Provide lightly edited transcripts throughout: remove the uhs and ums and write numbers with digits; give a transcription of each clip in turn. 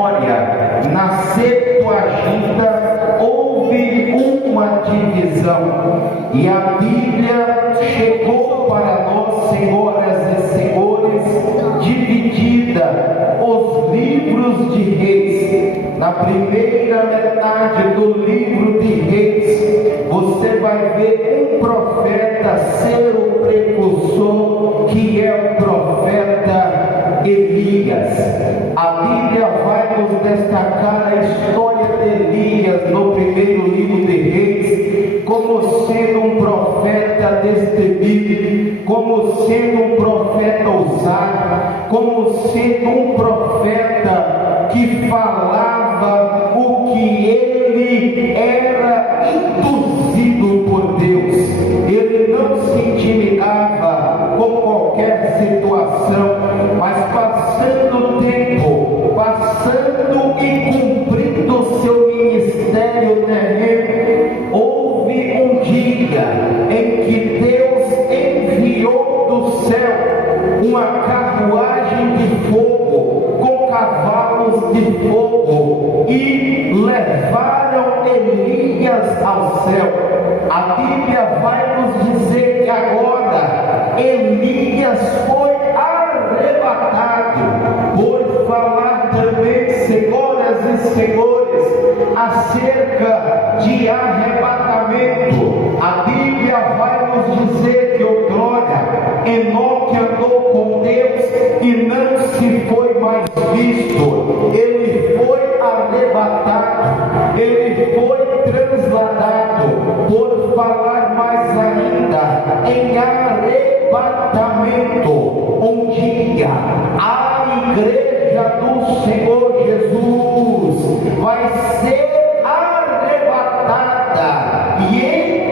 memória, na Septuaginta houve uma divisão, e a Bíblia chegou para nós, senhoras e senhores, dividida os livros de Reis. Na primeira metade do livro de Reis, você vai ver um profeta ser o precursor, que é o profeta Elias. A Bíblia vai nos destacar a história de Elias no primeiro livro de Reis, como sendo um profeta destemido, como sendo um profeta ousado, como sendo um profeta que falava o que ele era induzido por Deus. Ele não se intimidava com qualquer situação, mas passando o tempo, passando e cumprindo o seu ministério terreno, houve um dia em que Deus enviou do céu uma carruagem de fogo com cavalos de fogo e levaram Elias ao céu. A Bíblia vai nos dizer que agora Elias foi arrebatado. Por falar também, senhoras e senhores, acerca de arrebatamento, a Bíblia vai nos dizer que outrora Enoque andou com Deus e não se foi mais visto. Ele foi arrebatado, ele foi transladado. Por falar mais ainda em arrebatamento, um dia a igreja do Senhor Jesus vai ser arrebatada e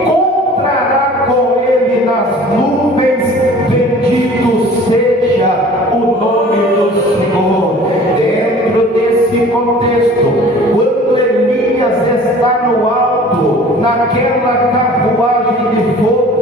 encontrará com ele nas nuvens. Bendito seja o nome do Senhor. Dentro desse contexto, quando Elias está no alto, naquela carruagem de fogo,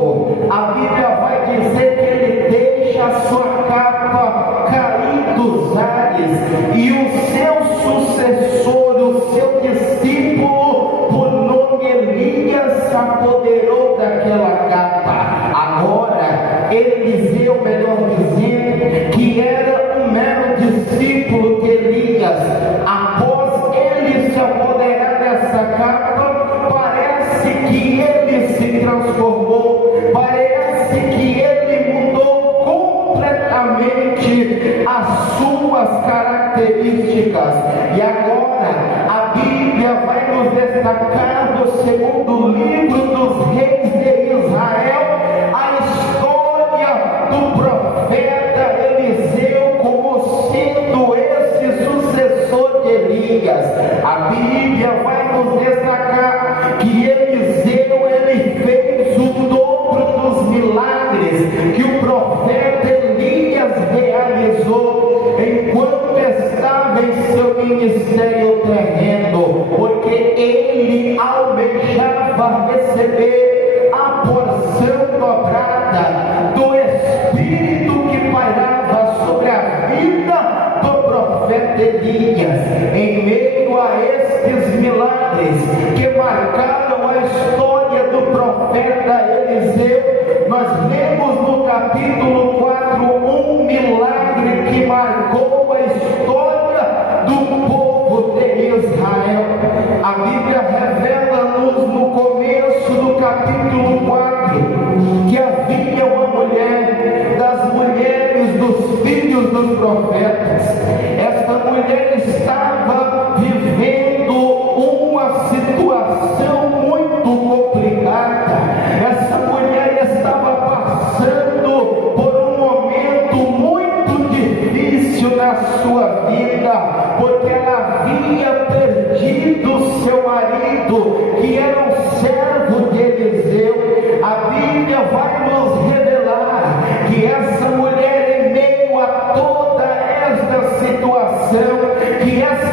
a Bíblia vai dizer que ele deixa a sua capa cair dos ares, e o seu sucessor, o seu discípulo, por nome Elias, se apoderou daquela capa. Agora, Eliseu, melhor dizendo, que era um mero discípulo de Elias, após ele se apoderar dessa capa, parece que ele se transformou, parece que ele mudou completamente as suas características. E agora a Bíblia vai nos destacar no segundo livro dos Reis de Israel a história do profeta Eliseu como sendo esse sucessor de Elias. A Bíblia vai nos destacar que Eliseu ele fez o dobro dos milagres que o profeta Elias realizou enquanto estava em seu ministério terreno, porque ele almejava receber a porção dobrada do Espírito que pairava sobre a vida do profeta Elias. Em meio a estes milagres que marcaram a história do profeta Eliseu, nós vemos no capítulo 4 um milagre que marcou a história do povo de Israel. A Bíblia revela-nos no começo do capítulo 4 que havia uma mulher das mulheres dos filhos dos profetas. Esta mulher estava vivendo uma situação muito complicada. Essa mulher estava passando por um momento muito difícil na sua vida, porque ela havia perdido seu marido, que era um servo de Eliseu. A Bíblia vai nos revelar que essa mulher, em meio a toda esta situação, que essa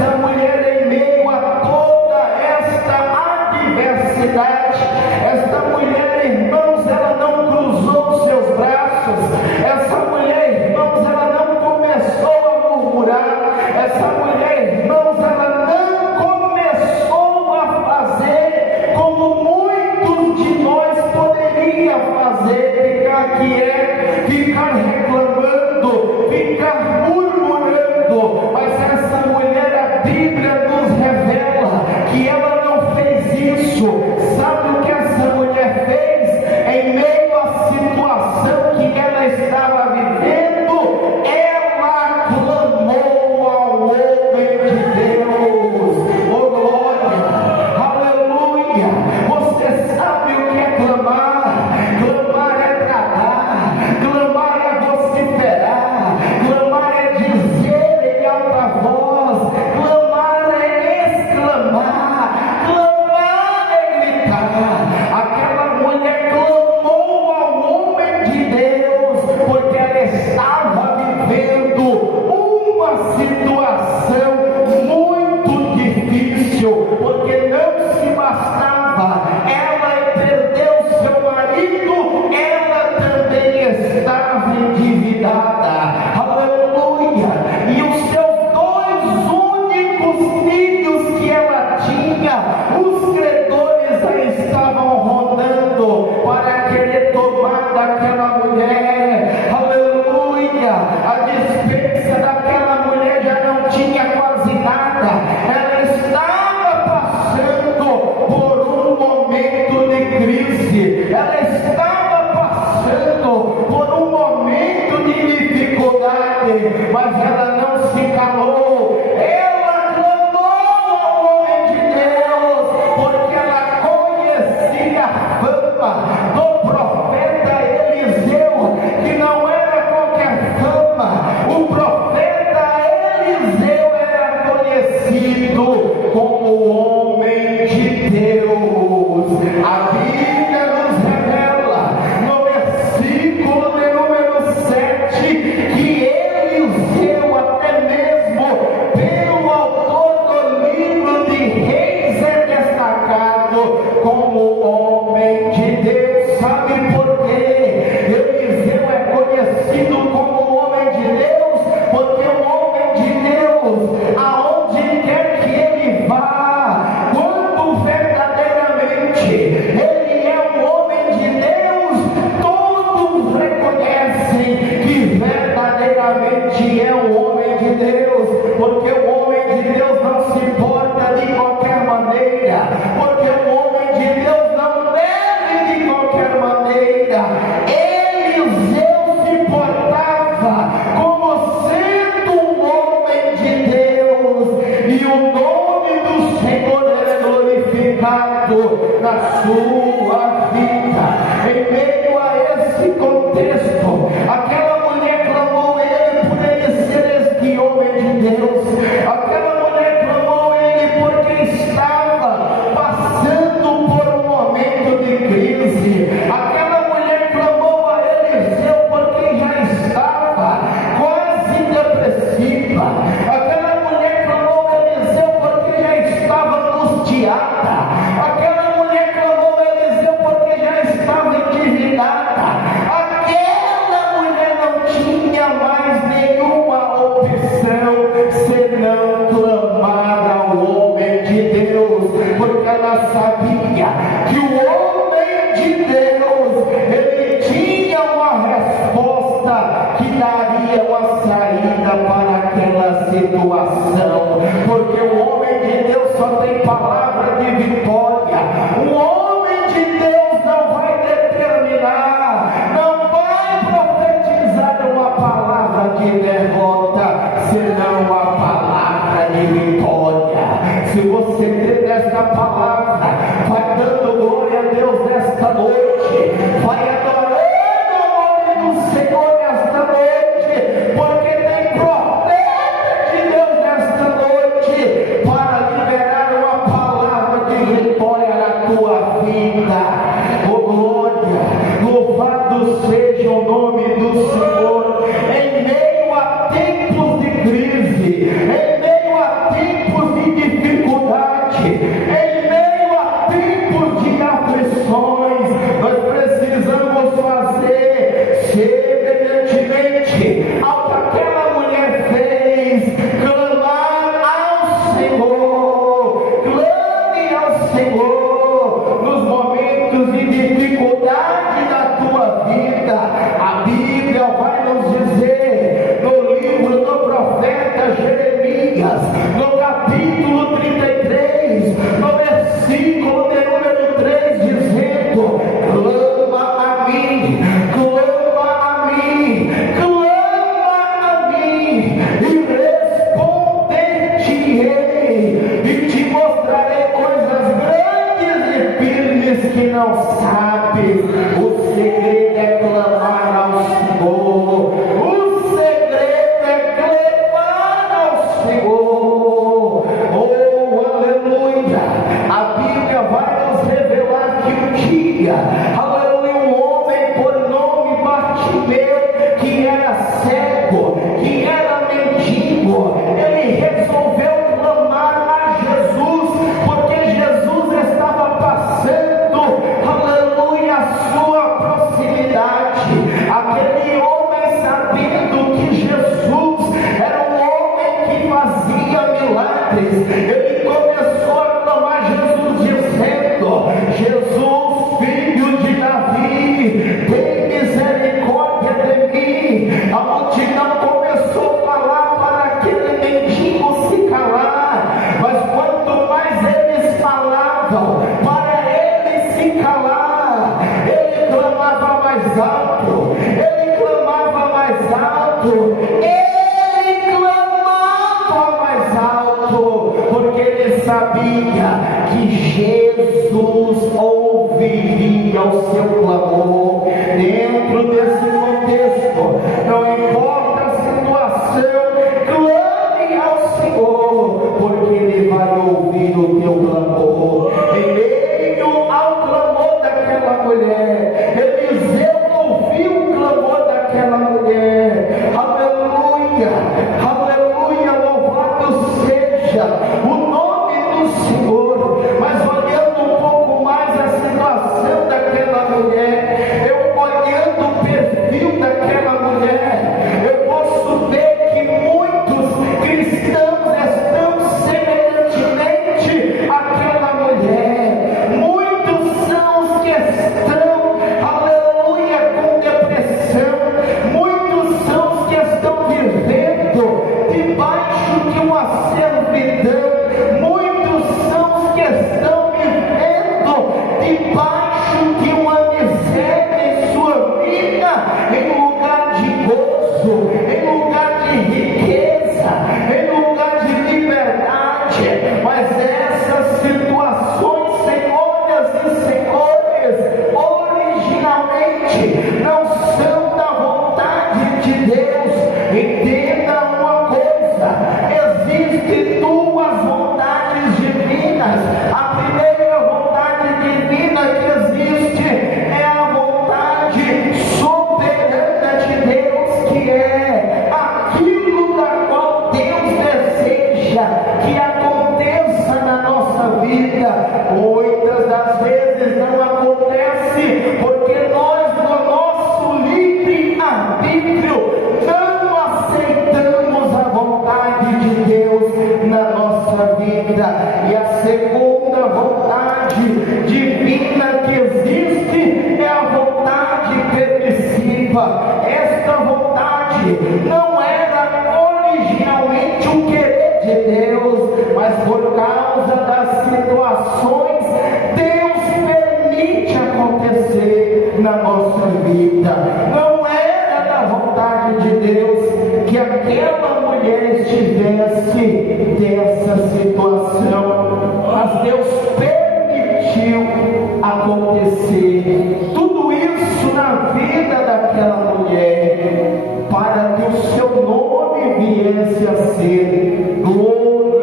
conhecido como homem de Deus. A Bíblia nos revela no versículo de número 7 que ele usou até mesmo pelo autor do livro de Reis é destacado como homem de Deus. Sabe por quê? Eliseu é conhecido como homem de Deus, porque o homem de Deus, aonde quer que ele vá, quando verdadeiramente ele é um homem de Deus, todos reconhecem que verdadeiramente é um homem de Deus, porque o homem de Deus não se importa de qualquer maneira, porque o homem de Deus não deve de qualquer maneira. Eliseu se portava como sendo um homem de Deus, e o nome do Senhor é glorificado na sua vida. Em meio a esse contexto, aquela mulher clamou ele por ele ser este homem de Deus. Aquela mulher clamou ele porque estava passando por um momento de crise. Aquela mulher clamou a Eliseu porque já estava quase depressiva. Aquela mulher clamou a Eliseu porque já estava angustiada. Aquela mulher clamou a Eliseu porque já estava endividada. Aquela mulher não tinha mais nenhuma opção senão clamar ao homem de Deus, porque ela sabia que o homem de Deus, ele tinha uma resposta que daria uma saída para aquela situação, porque o homem de Deus só tem palavra de vitória. O homem de Deus não vai determinar, não vai profetizar uma palavra de derrota, senão a palavra de vitória. Se você crê nesta palavra, vai dando glória a Deus nesta noite, vai adorando o nome do Senhor nesta noite, porque tem profeta de Deus nesta noite para liberar uma palavra de vitória na tua vida. Oh glória, louvado seja o nome do Senhor. Em meio a tempos de crise, em meio a tempos de dificuldade, em meio a tempos de aflições, nós precisamos fazer semelhantemente ao que aquela mulher fez: clamar ao Senhor. Clame ao Senhor nos momentos de dificuldade da tua vida. A Bíblia vai nos dizer no livro do profeta Jeremias, no capítulo 33, no versículo de número 3, dizendo: clama a mim, clama a mim, clama a mim, e responder-te-ei, e te mostrarei coisas grandes e firmes que não sabes. O segredo é clamar ao Senhor. O segredo é clamar ao Senhor. Oh, aleluia! A Bíblia vai nos revelar que um dia, aleluia, um homem por nome Bartimeu, que era cego, que era mendigo, ele resolveu clamar a Jesus, porque Jesus estava passando, aleluia, a sua proximidade. Aquele homem, sabendo que Jesus era um homem que fazia milagres, ele começou a clamar Jesus, dizendo: Jesus, filho de Davi, tem misericórdia de mim. A multidão começou a falar para aquele mendigo se calar, mas quanto mais eles falavam para ele se calar, ele clamava mais alto, ele clamava mais alto, ele clamava mais alto, porque ele sabia que Jesus ouviria o seu clamor. Dentro desse contexto, não importa a situação, clame ao Senhor, porque Ele mas essas situações, senhoras e senhores, originalmente não são da vontade de Deus. Entenda uma coisa: existem duas vontades divinas. A primeira vontade divina que existe é a vontade soberana de Deus, que é aquilo da qual Deus deseja que aconteça na nossa vida. Muitas das vezes não acontece porque nós, no nosso livre-arbítrio, não aceitamos a vontade de Deus na nossa vida. E a segunda vontade divina que existe é a vontade permissiva. Esta vontade não era originalmente o querer de Deus, mas por causa das situações, Deus permite acontecer na nossa vida. Não era da vontade de Deus que aquela mulher estivesse dessa situação, mas Deus permitiu acontecer tudo isso na vida daquela mulher, para que o seu nome viesse a ser glorificado.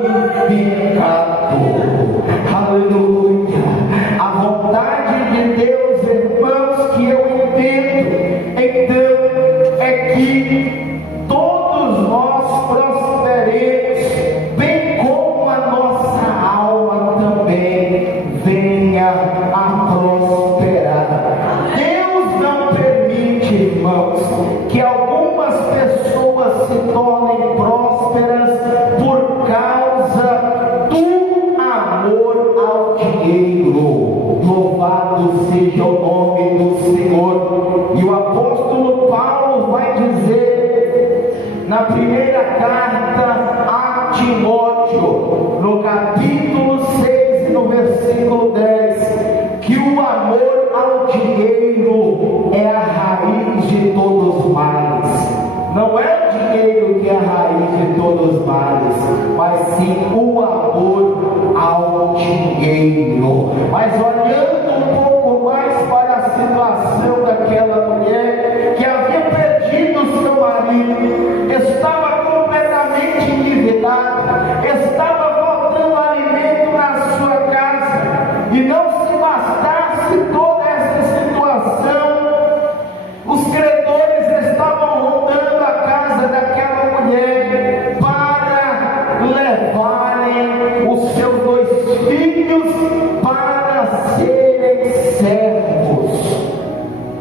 Aleluia! A vontade de Deus, irmãos, que eu entendo, então, é que todos nós prosperemos, bem como a nossa alma também venha a prosperar. Deus não permite, irmãos, que algumas pessoas se tornem prósperas por causa do amor ao dinheiro. Louvado seja o nome do Senhor. E o apóstolo Paulo vai dizer na primeira carta a Timóteo, no capítulo 6 e no versículo 10, que o amor ao dinheiro é a raiz de todos os males. Não é o dinheiro que é a raiz de todos os males, mas sim o amor ao dinheiro. Mas olhando um pouco mais para a situação daquela mulher que havia perdido seu marido, estava completamente endividada, estava faltando alimento na sua casa, e não se bastasse toda essa situação, os credores estavam rondando a casa daquela mulher para levarem os seus 2 filhos para serem servos.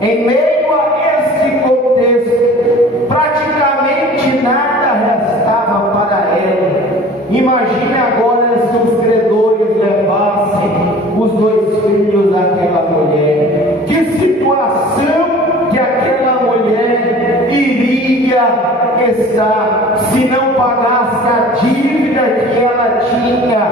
Em meio a este contexto, praticamente nada restava para ela. Imagine agora se os credores levassem os 2 filhos daquela mulher. Que situação que aquela mulher iria estar se não pagasse a dívida que ela tinha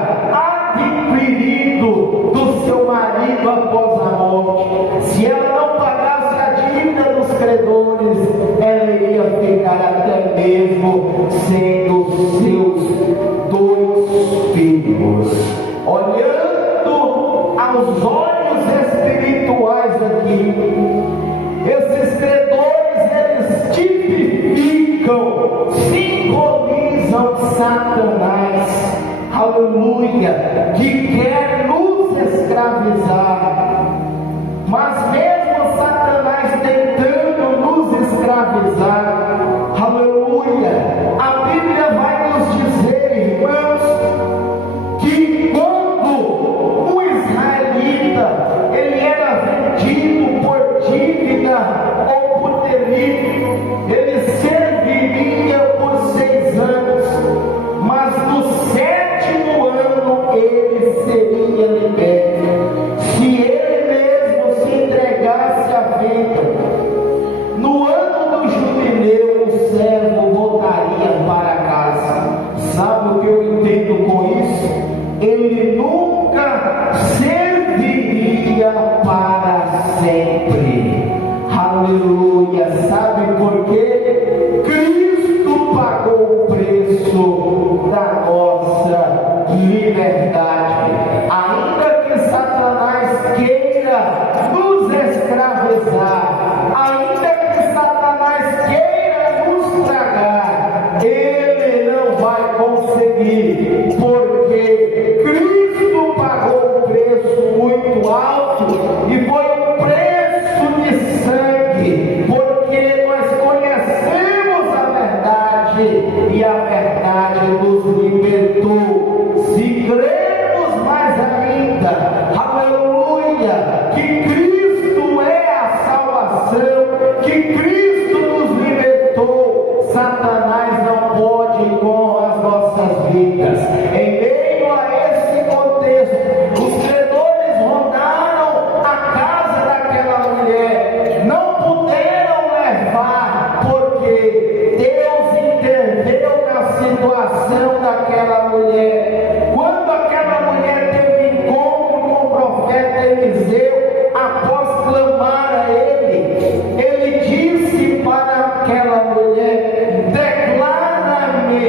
adquirido do seu marido após a morte. Se ela não pagasse a dívida dos credores, ela iria ficar até mesmo sem os seus 2 filhos. Olhando aos olhos espirituais aqui, esses credores, eles tipificam, simbolizam Satanás, aleluia, que quer nos escravizar. Mas mesmo Satanás tentando nos escravizar, aleluia, a Bíblia vai nos dizer, irmãos, que quando o israelita ele era vendido por dívida ou por delito, ele serviria por 6 anos, mas no 7º ano ele seria liberto. Se ele mesmo se entregar liberdade. Ainda que Satanás queira nos escravizar, ainda que Satanás queira nos tragar, ele não vai conseguir, porque Cristo pagou um preço muito alto e foi um preço de sangue, porque nós conhecemos a verdade e a verdade nos libertou. Se cremos mais ainda, aleluia, que Cristo é a salvação, que Cristo nos libertou, Satanás não pode com as nossas vidas. Em meio a esse contexto, os credores rondaram a casa daquela mulher, não puderam levar, porque Deus interveio na situação daquela mulher. Quando aquela mulher teve encontro com o profeta Eliseu, após clamar a ele disse para aquela mulher: declara-me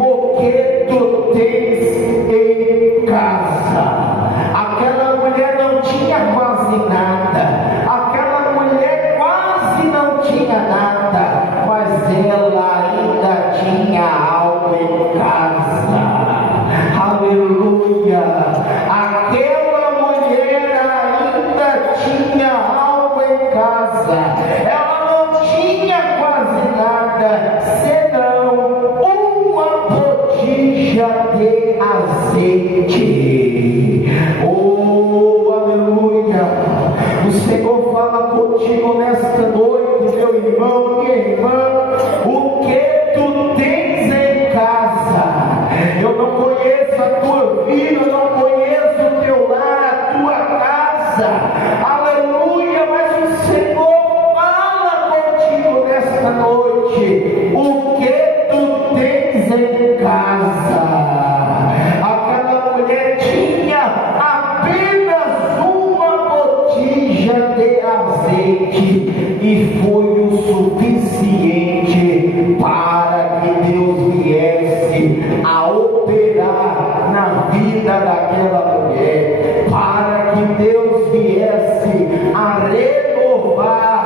o que tu tens em casa. Aquela mulher não tinha quase nada, aquela mulher quase não tinha nada, mas ela ainda tinha algo em casa. Aleluia! Aquela mulher ainda tinha algo em casa. Ela não tinha quase nada, senão uma botija de azeite. Oh, aleluia! O Senhor fala contigo nesta noite, meu irmão, minha irmã. O que tu tens em casa? Eu não conheço a tua vida, eu não conheço o teu lar, a tua casa. Aleluia! Mas o Senhor fala contigo nesta noite. O que tu tens em casa? Aquela mulher tinha apenas uma botija de azeite e foi o suficiente para que Deus viesse a operar na vida daquela mulher, para que Deus viesse a renovar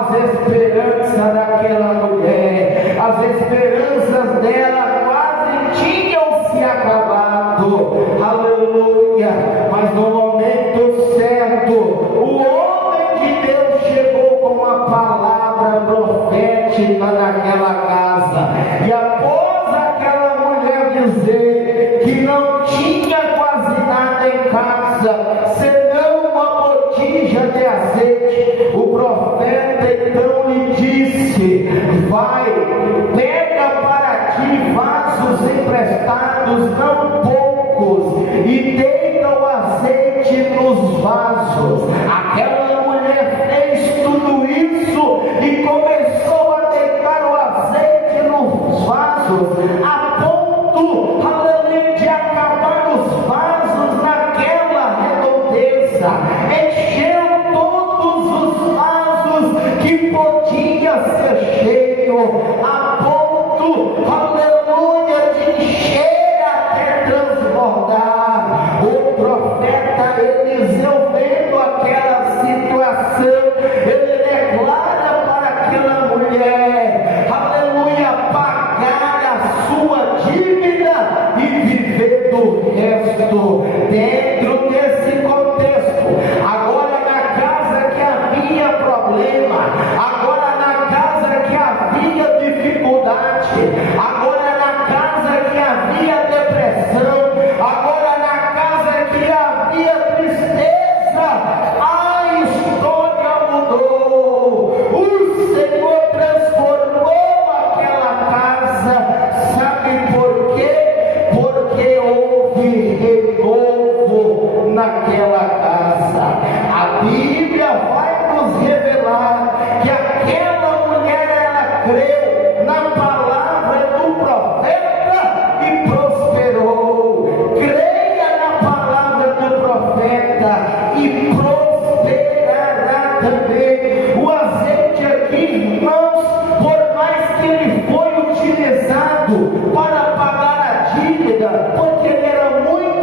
as esperanças daquela mulher. As esperanças dela quase tinham se acabado, aleluia, mas no momento certo, o homem de Deus chegou com uma palavra profética naquela casa, e após aquela mulher dizer que não tinha quase nada em casa, senão uma botija de azeite, o profeta então lhe disse: vai, pega para ti vasos emprestados, não poucos, e deita o azeite nos vasos. Aquela mulher fez tudo isso e começou a deitar o azeite nos vasos, a ponto, aleluia, de acabar os vasos naquela redondeza. Encheu todos os vasos que podia ser cheio, a ponto, aleluia, de encher até transbordar. O profeta Eliseu, vendo aquela situação, ele declara para aquela mulher, aleluia, pagar a sua dívida e viver do resto. Dentro desse contexto, agora na casa que havia problema, agora na casa que havia dificuldade, agora na casa que havia depressão, agora na casa que havia tristeza, a história mudou. O Senhor transformou aquela casa. Sabe por quê? Porque houve renovo naquela casa. A Bíblia vai nos revelar que aquela mulher, ela creu na palavra do profeta e prosperou. Creia na palavra do profeta e prosperará também. O azeite aqui, irmãos, por mais que ele foi utilizado para pagar a dívida, porque ele era muito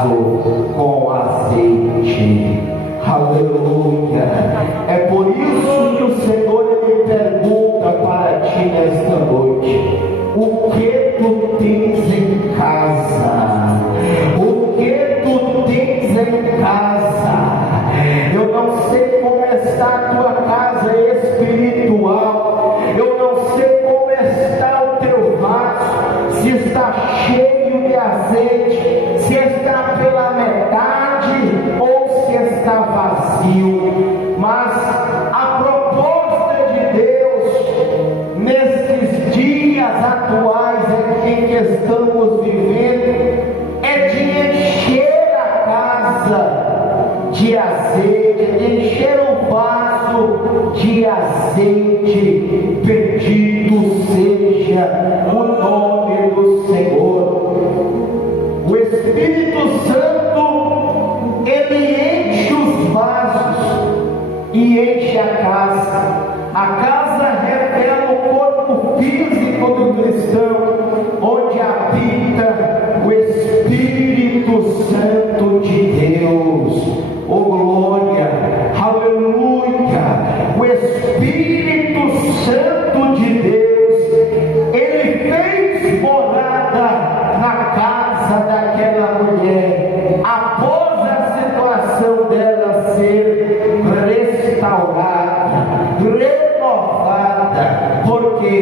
vaso com azeite. Aleluia. É por isso que o Senhor ele pergunta para ti nesta noite: o que tu tens em casa? O que tu tens em casa? Eu não sei como está a tua casa espiritual. Eu não sei como está o teu vaso. Se está cheio de azeite, se está pela metade ou se está vazio. Mas a proposta de Deus nesses dias atuais em que estamos vivendo é de encher a casa de azeite, de encher o vaso de azeite. Bendito seja o nome do Senhor. O Espírito Santo ele enche os vasos e enche a casa. A casa revela o corpo físico do cristão, onde habita o Espírito Santo de Deus. Oh glória, aleluia. O Espírito Santo de Deus, ele fez morada na casa daquela mulher, após a situação dela ser restaurada, renovada, porque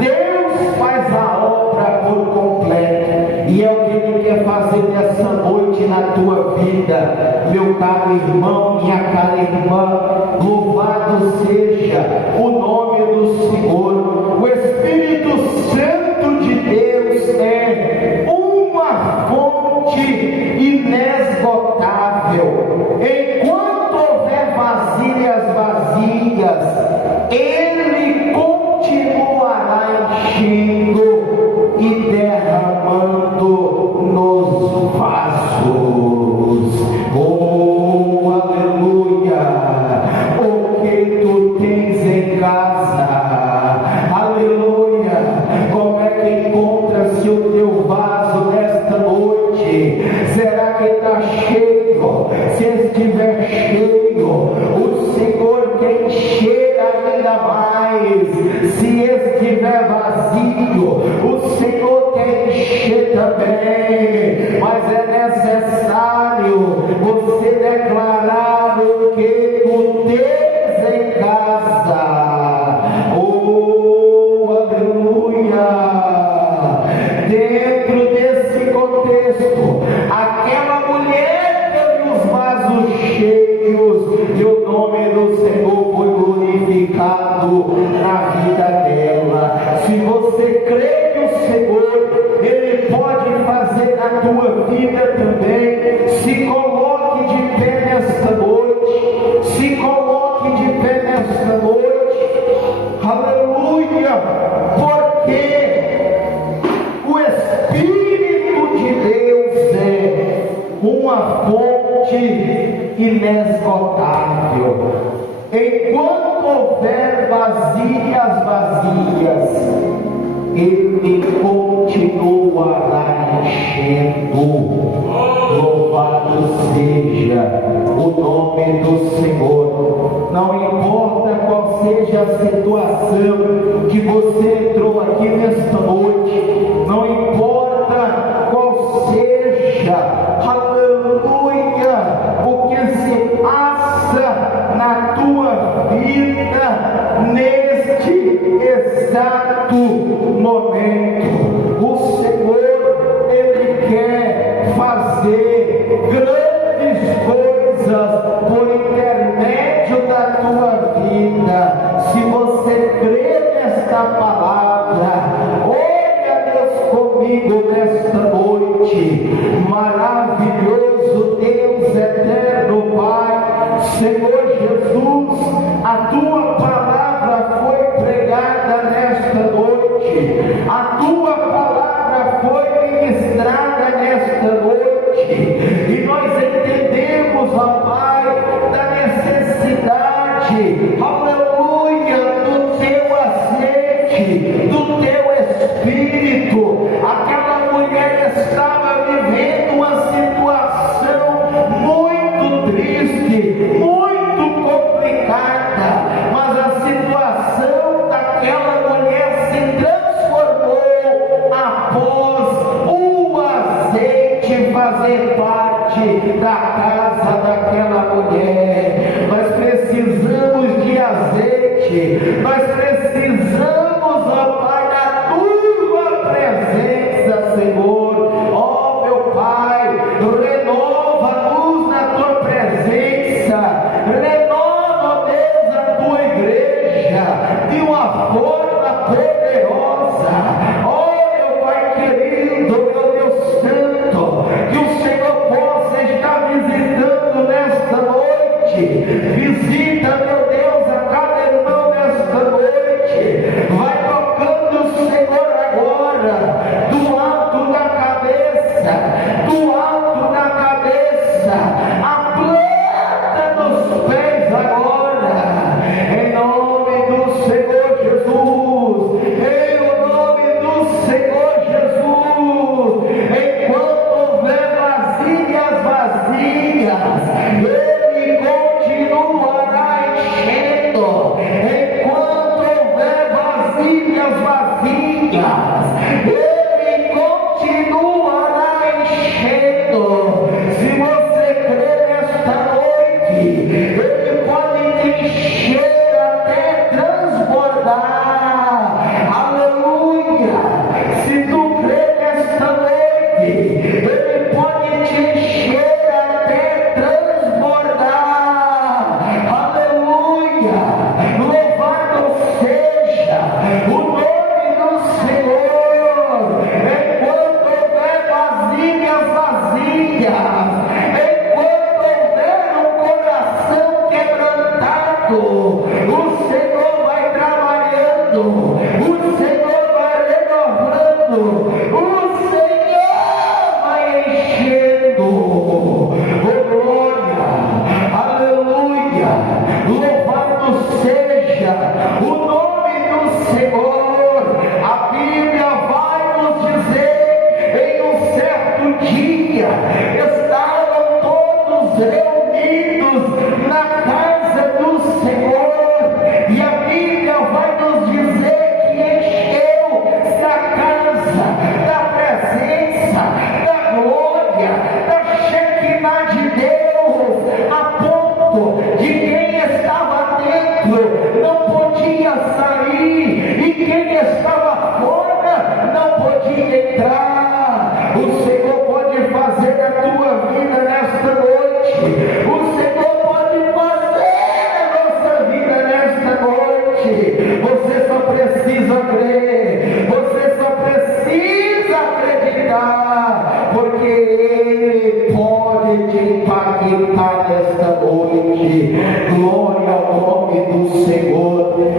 Deus faz a obra por completo, e é o que Ele quer fazer nessa noite na tua vida, meu caro irmão, minha cara irmã. Louvado seja o nome do Senhor. O Espírito Santo de Deus é uma fonte inesgotável. Enquanto houver vasilhas vazias, Ele continuará enchendo e derramando nos vasos. Oh, aleluia! O que tu tens em casa? Aleluia! Como é que encontra-se o teu vaso nesta noite? Será que está cheio? Se estiver cheio, o Senhor quer encher ainda mais. Se estiver vazio, o Senhor quer encher também. Mas é necessário você declarar o que tu tens em casa. Oh, aleluia! Dentro desse contexto, aquela mulher teve os vasos cheios e o nome do Senhor foi glorificado na vida dela. Se você crê que o Senhor ele pode fazer na tua vida também, se coloque de pé nesta noite. Se coloque de pé nesta noite. Aleluia! Porque o Espírito de Deus é uma fonte inesgotável. Enquanto houver vasilhas vazias, Ele continuará enchendo. Louvado seja o nome do Senhor. Não importa qual seja a situação que você entrou aqui nesta noite, não importa qual seja, aleluia, o que se passa na tua vida neste exato momento, o Senhor ele quer fazer grandes coisas por intermédio da tua vida. Se você crê nesta palavra, necessidade da casa daquela mulher. Nós precisamos de azeite, nós precisamos, ó Pai, da tua presença, Senhor. Ó meu Pai, renova-nos na tua presença, renova, Deus, a tua igreja de uma forma poderosa. Ó meu Pai querido, meu Deus santo, que o Senhor possa estar visitando nesta noite. Visita, meu Deus, a cada irmão nesta noite. Vai tocando, Senhor, agora, do alto da cabeça, a planta dos pés agora, em nome do Senhor Jesus, em nome do Senhor Jesus. Enquanto houver vazias, Ele continuará enchendo. Enquanto houver vazias, Ele continuará enchendo. Se você crê nesta noite, Ele pode te encher até transbordar. Aleluia! Se tu crê nesta noite, Ele pode te encher até transbordar. Aleluia! Louvado seja o nome do Senhor. Enquanto houver vazias, enquanto houver um coração quebrantado, o Senhor vai trabalhando, o Senhor vai renovando, o Senhor vai enchendo. Oh glória, aleluia, louvado seja o nome do Senhor. A Bíblia vai nos dizer, em um certo dia, estavam todos reunidos na casa do Senhor, e a Bíblia vai nos dizer que encheu-se a casa da presença, da glória, da Shekinah de Deus, a ponto de quem estava dentro não podia sair, e quem estava fora não podia entrar. O Senhor pode fazer a tua vida nesta noite. O Senhor pode fazer a nossa vida nesta noite. Você só precisa crer, você só precisa acreditar, porque Ele pode te impactar nesta noite. Glória ao nome do Senhor,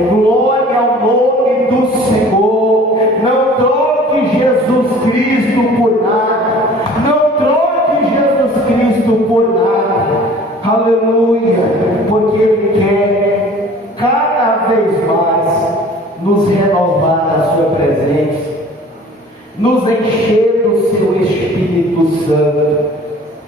glória ao nome do Senhor. Não troque Jesus Cristo por nada, não troque Jesus Cristo por nada. Aleluia, porque Ele quer cada vez mais nos renovar na sua presença, nos encher do seu Espírito Santo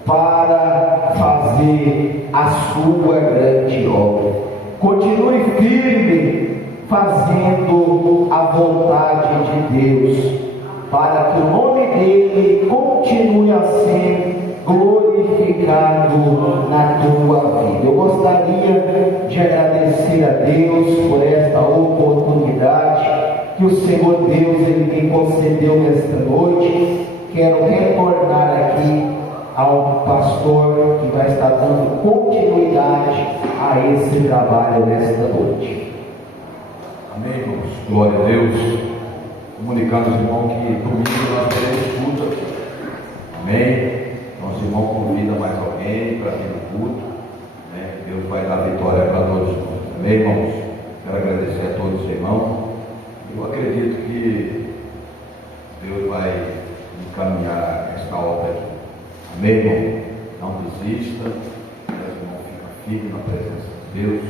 para fazer a sua grande obra. Continue firme fazendo a vontade de Deus, para que o nome dele continue a ser glorificado na tua vida. Eu gostaria de agradecer a Deus por esta oportunidade que o Senhor Deus ele me concedeu nesta noite. Quero retornar aqui ao pastor que vai estar dando continuidade a esse trabalho nesta noite. Amém, irmãos. Glória a Deus. Comunicando aos irmãos que domingo nós teremos culto. Amém. Nosso irmão convida mais alguém para vir no culto. Deus vai dar vitória para todos nós. Amém, irmãos. Quero agradecer a todos os irmãos. Eu acredito que Deus vai encaminhar esta obra aqui. Amém, irmão? Não desista. Meu irmão, fica firme na presença de Deus.